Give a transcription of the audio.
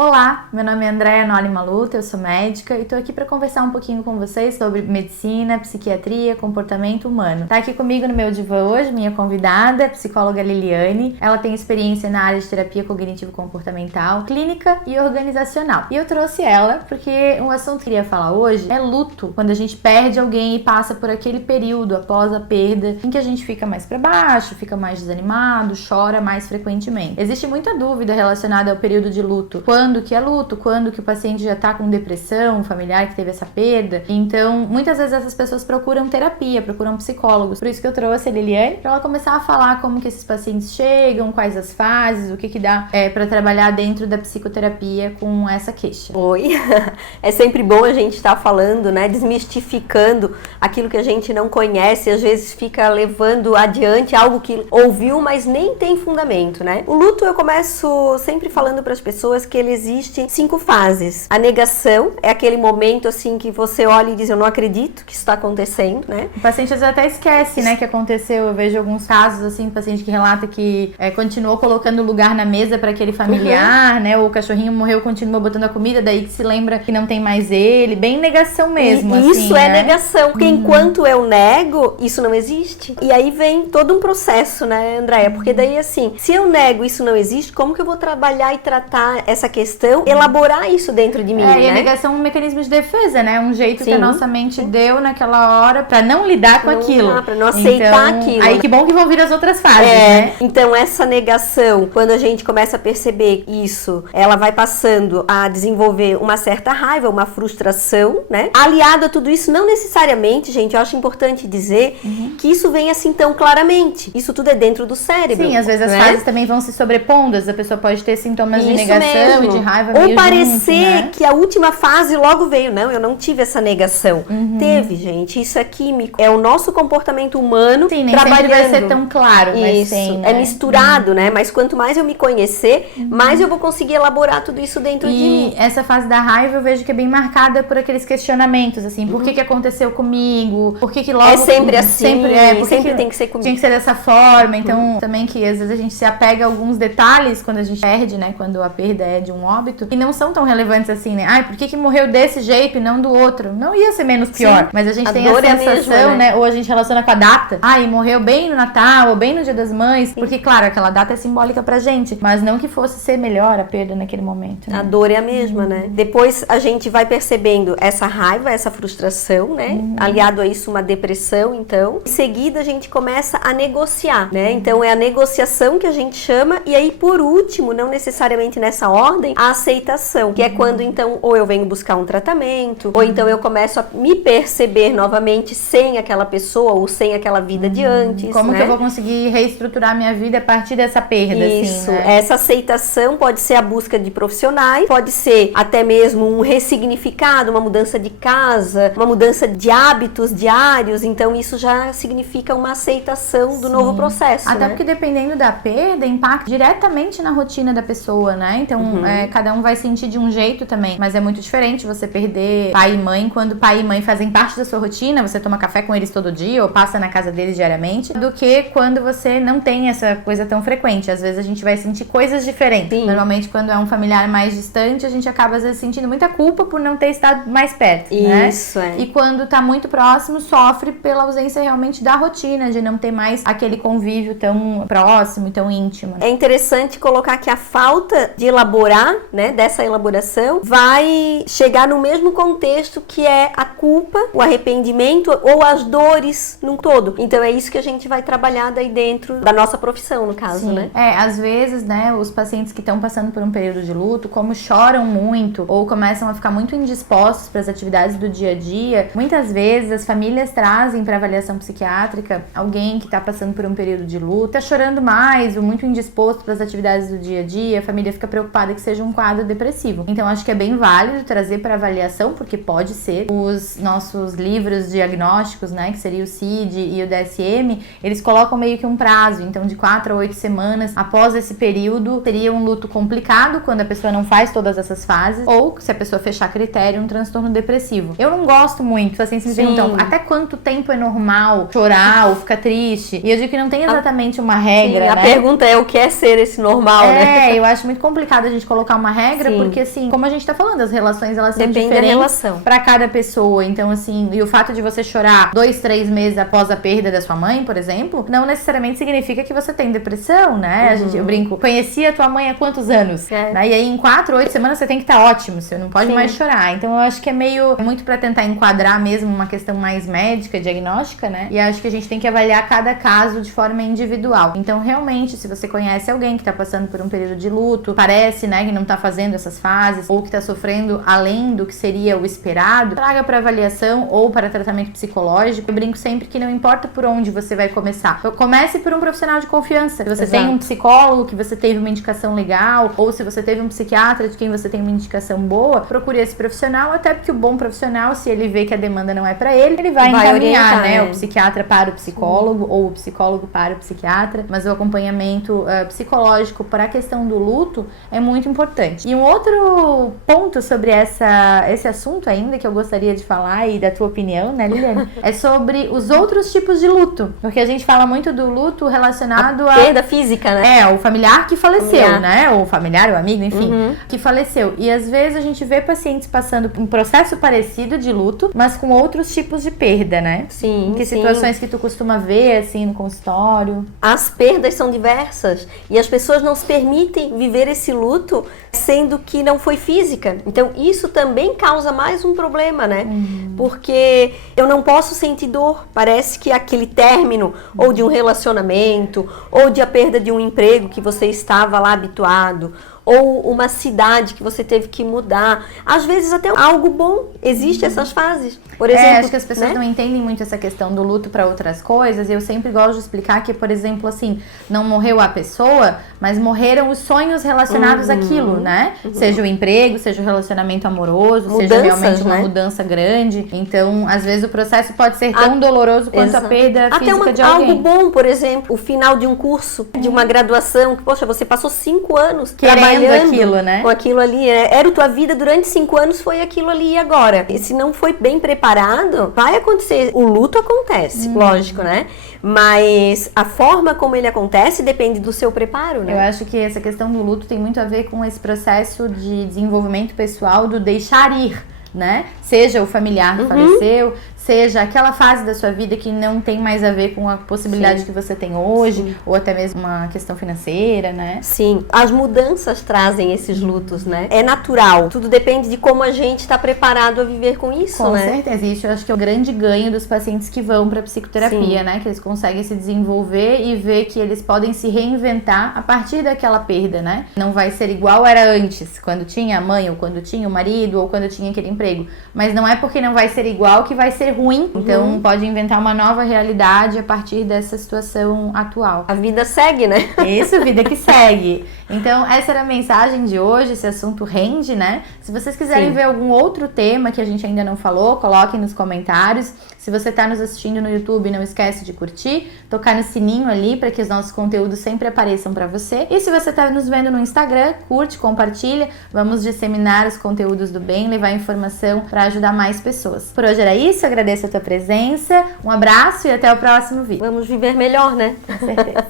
Olá, meu nome é Andréa Noli Maluta, eu sou médica e tô aqui para conversar um pouquinho com vocês sobre medicina, psiquiatria, comportamento humano. Tá aqui comigo no meu divã hoje minha convidada, a psicóloga Liliane. Ela tem experiência na área de terapia cognitivo-comportamental, clínica e organizacional. E eu trouxe ela porque um assunto que eu queria falar hoje é luto, quando a gente perde alguém e passa por aquele período após a perda em que a gente fica mais para baixo, fica mais desanimado, chora mais frequentemente. Existe muita dúvida relacionada ao período de luto. Quando que é luto, quando que o paciente já tá com depressão, um familiar que teve essa perda. Então, muitas vezes essas pessoas procuram terapia, procuram psicólogos. Por isso que eu trouxe a Liliane, pra ela começar a falar como que esses pacientes chegam, quais as fases, o que dá pra trabalhar dentro da psicoterapia com essa queixa. Oi, é sempre bom a gente estar falando, né, desmistificando aquilo que a gente não conhece, às vezes fica levando adiante algo que ouviu, mas nem tem fundamento, né? O luto eu começo sempre falando para as pessoas que ele existe 5 fases. A negação é aquele momento assim que você olha e diz, eu não acredito que isso está acontecendo, né? O paciente às vezes até esquece, né, que aconteceu. Eu vejo alguns casos assim, paciente que relata que continuou colocando lugar na mesa para aquele familiar, né? O cachorrinho morreu, continuou botando a comida, daí que se lembra que não tem mais ele. Bem negação mesmo, e assim, isso é né? negação, porque enquanto eu nego, isso não existe. E aí vem todo um processo, né, Andréia? Porque daí assim, se eu nego isso não existe, como que eu vou trabalhar e tratar essa questão, elaborar isso dentro de mim, né? E a negação é um mecanismo de defesa, né? Um jeito Sim. que a nossa mente deu naquela hora pra não lidar com aquilo. Pra não aceitar então, aquilo. Aí que bom que vão vir as outras fases, né? Então essa negação, quando a gente começa a perceber isso, ela vai passando a desenvolver uma certa raiva, uma frustração, né? Aliado a tudo isso, não necessariamente, gente, eu acho importante dizer que isso vem assim tão claramente. Isso tudo é dentro do cérebro. Sim, às vezes as fases também vão se sobrepondo, a pessoa pode ter sintomas de negação e de raiva ou meio parecer junto, né? que a última fase logo veio. Não, eu não tive essa negação. Teve, gente. Isso é químico. É o nosso comportamento humano. Sim, nem trabalhando. sempre vai ser tão claro, mas isso. tem, né? É misturado, né? Mas quanto mais eu me conhecer, mais eu vou conseguir elaborar tudo isso dentro de mim. E essa fase da raiva eu vejo que é bem marcada por aqueles questionamentos, assim, por que aconteceu comigo? Por que logo... É sempre assim, sempre tem que ser comigo. Tinha que ser dessa forma, então também que às vezes a gente se apega a alguns detalhes quando a gente perde, né? Quando a perda é de um óbito, e não são tão relevantes assim, né? Ai, por que morreu desse jeito e não do outro? Não ia ser menos pior, Sim. mas a gente A tem a dor é a sensação, mesma, né? Ou a gente relaciona com a data. Ai, morreu bem no Natal, ou bem no Dia das Mães, porque claro, aquela data é simbólica pra gente, mas não que fosse ser melhor a perda naquele momento, né? A dor é a mesma, né? Depois a gente vai percebendo essa raiva, essa frustração, né? Aliado a isso, uma depressão, então. Em seguida, a gente começa a negociar, né? Então, é a negociação que a gente chama. E aí, por último, não necessariamente nessa ordem, a aceitação. Que é quando, então, ou eu venho buscar um tratamento, ou então eu começo a me perceber novamente sem aquela pessoa ou sem aquela vida de antes, Como né? que eu vou conseguir reestruturar minha vida a partir dessa perda, Isso, assim, né? Essa aceitação pode ser a busca de profissionais, pode ser até mesmo um ressignificado, uma mudança de casa, uma mudança de hábitos diários, então isso já significa uma aceitação do novo processo, Até né? porque dependendo da perda, impacta diretamente na rotina da pessoa, né? Então, cada um vai sentir de um jeito também, mas é muito diferente você perder pai e mãe quando pai e mãe fazem parte da sua rotina, você toma café com eles todo dia ou passa na casa deles diariamente, do que quando você não tem essa coisa tão frequente. Às vezes a gente vai sentir coisas diferentes. Sim. Normalmente, quando é um familiar mais distante, a gente acaba às vezes sentindo muita culpa por não ter estado mais perto, né? Isso, E quando tá muito próximo, sofre pela ausência realmente da rotina, de não ter mais aquele convívio tão próximo e tão íntimo. É interessante colocar que a falta de elaborar, né, dessa elaboração, vai chegar no mesmo contexto que é a culpa, o arrependimento ou as dores num todo. Então é isso que a gente vai trabalhar daí dentro da nossa profissão, no caso, Sim. né? Às vezes, né, os pacientes que estão passando por um período de luto, como choram muito ou começam a ficar muito indispostos para as atividades do dia a dia, muitas vezes as famílias trazem para avaliação psiquiátrica alguém que está passando por um período de luto, tá chorando mais ou muito indisposto para as atividades do dia a dia, a família fica preocupada que seja um quadro depressivo. Então acho que é bem válido trazer para avaliação, porque pode ser. Os nossos livros diagnósticos, né, que seria o CID e o DSM, eles colocam meio que um prazo, então de 4 a 8 semanas após esse período seria um luto complicado quando a pessoa não faz todas essas fases, ou se a pessoa fechar critério, um transtorno depressivo. Eu não gosto muito, os pacientes me perguntam até quanto tempo é normal chorar ou ficar triste, e eu digo que não tem exatamente uma regra, Sim, né? A pergunta é o que é ser esse normal, né? Eu acho muito complicado a gente colocar colocar uma regra, Sim. porque assim, como a gente tá falando, as relações elas são Depende da diferentes relação. pra cada pessoa. Então assim, e o fato de você chorar 2, 3 meses após a perda da sua mãe, por exemplo, não necessariamente significa que você tem depressão, né? Eu brinco, conhecia a tua mãe há quantos anos? Né? E aí em 4, 8 semanas você tem que estar ótimo, você não pode mais chorar. Então eu acho que é muito pra tentar enquadrar mesmo uma questão mais médica, diagnóstica, né? E acho que a gente tem que avaliar cada caso de forma individual. Então realmente, se você conhece alguém que tá passando por um período de luto, parece, né, que não tá fazendo essas fases, ou que tá sofrendo além do que seria o esperado, traga pra avaliação ou para tratamento psicológico. Eu brinco sempre que não importa por onde você vai começar. Comece por um profissional de confiança. Se você tem um psicólogo, que você teve uma indicação legal, ou se você teve um psiquiatra de quem você tem uma indicação boa, procure esse profissional, até porque o bom profissional, se ele vê que a demanda não é pra ele vai encaminhar, orientar, né? O psiquiatra para o psicólogo, ou o psicólogo para o psiquiatra, mas o acompanhamento psicológico para a questão do luto é muito importante. E um outro ponto sobre esse assunto ainda, que eu gostaria de falar e da tua opinião, né, Liliane? É sobre os outros tipos de luto, porque a gente fala muito do luto relacionado a perda física, né? O familiar que faleceu, né? O familiar, o amigo, enfim, que faleceu. E às vezes a gente vê pacientes passando um processo parecido de luto, mas com outros tipos de perda, né? Sim. Em que situações que tu costuma ver, assim, no consultório? As perdas são diversas e as pessoas não se permitem viver esse luto sendo que não foi física. Então isso também causa mais um problema, né? Porque eu não posso sentir dor. Parece que aquele término ou de um relacionamento ou de a perda de um emprego que você estava lá habituado, ou uma cidade que você teve que mudar. Às vezes até algo bom. Existem essas fases. Por exemplo, acho que as pessoas não entendem muito essa questão do luto para outras coisas. E eu sempre gosto de explicar que, por exemplo, assim, não morreu a pessoa, mas morreram os sonhos relacionados àquilo, né? Seja o emprego, seja o relacionamento amoroso, seja realmente uma mudança grande. Então, às vezes o processo pode ser tão doloroso quanto a perda física de alguém. Algo bom, por exemplo, o final de um curso, de uma graduação, que, poxa, você passou 5 anos trabalhando aquilo, né? Com aquilo ali. Era a tua vida durante 5 anos, foi aquilo ali e agora. E se não foi bem preparado, vai acontecer. O luto acontece, lógico, né? Mas a forma como ele acontece depende do seu preparo, né? Eu acho que essa questão do luto tem muito a ver com esse processo de desenvolvimento pessoal do deixar ir, né? Seja o familiar que faleceu, seja aquela fase da sua vida que não tem mais a ver com a possibilidade que você tem hoje, ou até mesmo uma questão financeira, né? Sim, as mudanças trazem esses lutos, né? É natural, tudo depende de como a gente está preparado a viver com isso, com né? Com certeza, isso eu acho que é o grande ganho dos pacientes que vão para psicoterapia, né? Que eles conseguem se desenvolver e ver que eles podem se reinventar a partir daquela perda, né? Não vai ser igual era antes, quando tinha a mãe, ou quando tinha o marido, ou quando tinha aquele emprego. Mas não é porque não vai ser igual que vai ser ruim. Então pode inventar uma nova realidade a partir dessa situação atual. A vida segue, né? Isso, vida que segue. Então essa era a mensagem de hoje, esse assunto rende, né? Se vocês quiserem ver algum outro tema que a gente ainda não falou, coloquem nos comentários. Se você está nos assistindo no YouTube, não esquece de curtir, tocar no sininho ali para que os nossos conteúdos sempre apareçam para você. E se você está nos vendo no Instagram, curte, compartilha. Vamos disseminar os conteúdos do bem, levar informação para ajudar mais pessoas. Por hoje era isso, agradeço a tua presença, um abraço e até o próximo vídeo. Vamos viver melhor, né? Com certeza.